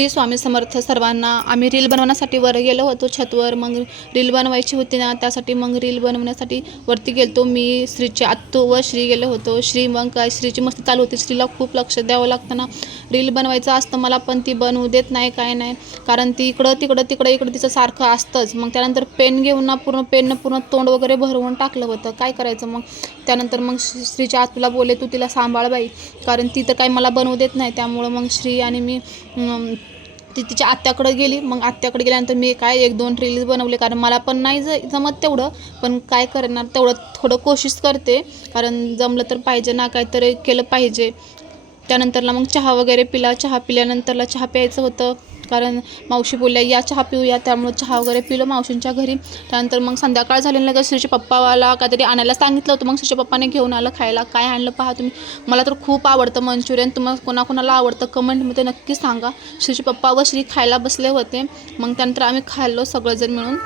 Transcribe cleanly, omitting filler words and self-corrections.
श्री स्वामी समर्थ सर्वांना. आम्ही रील बनवण्यासाठी वर गेलो होतो छतवर. मग रील बनवायची होती ना, त्यासाठी मग रील बनवण्यासाठी वरती गेलतो. मी श्रीचे आत्तू व श्री गेलो होतो. श्री मग काय श्रीची मस्ती चालू होती. श्रीला खूप लक्ष द्यावं लागतं ना, रील बनवायचं असतं मला, पण ती बनवू देत नाही काय नाही, कारण ती इकडं तिचं सारखं असतंच. मग त्यानंतर पेन घेऊन ना पूर्ण तोंड वगैरे भरवून टाकलं होतं. काय करायचं मग. त्यानंतर मग श्रीच्या आत्तूला बोलले, तू तिला सांभाळ बाई, कारण ती तर काही मला बनवू देत नाही. त्यामुळं मग श्री आणि मी ती तिच्या आत्याकडे गेली. मग आत्याकडे गेल्यानंतर मी काय 1-2 रील्स बनवले, कारण मला पण नाही जमत तेवढं, पण काय करणार, तेवढं थोडं कोशिश करते, कारण जमलं तर पाहिजे ना, काहीतरी केलं पाहिजे. त्यानंतरला मग चहा वगैरे पिला. चहा पिल्यानंतरला चहा प्यायचं होतं, कारण मावशी बोलल्या या चहा पिऊया, त्यामुळं चहा वगैरे पिलं मावशींच्या घरी. त्यानंतर मग संध्याकाळ झाली, लगेच श्रीचे पप्पावाला काहीतरी आणायला सांगितलं होतं. मग श्रीच्या पप्पाने घेऊन आलं खायला. काय आणलं पहा तुम्ही. मला तर खूप आवडतं मंचुरियन. तुम्हाला कोणाकोणाला आवडतं कमेंटमध्ये नक्की सांगा. श्रीचे पप्पा व श्री खायला बसले होते. मग त्यानंतर आम्ही खाल्लो सगळेजण मिळून.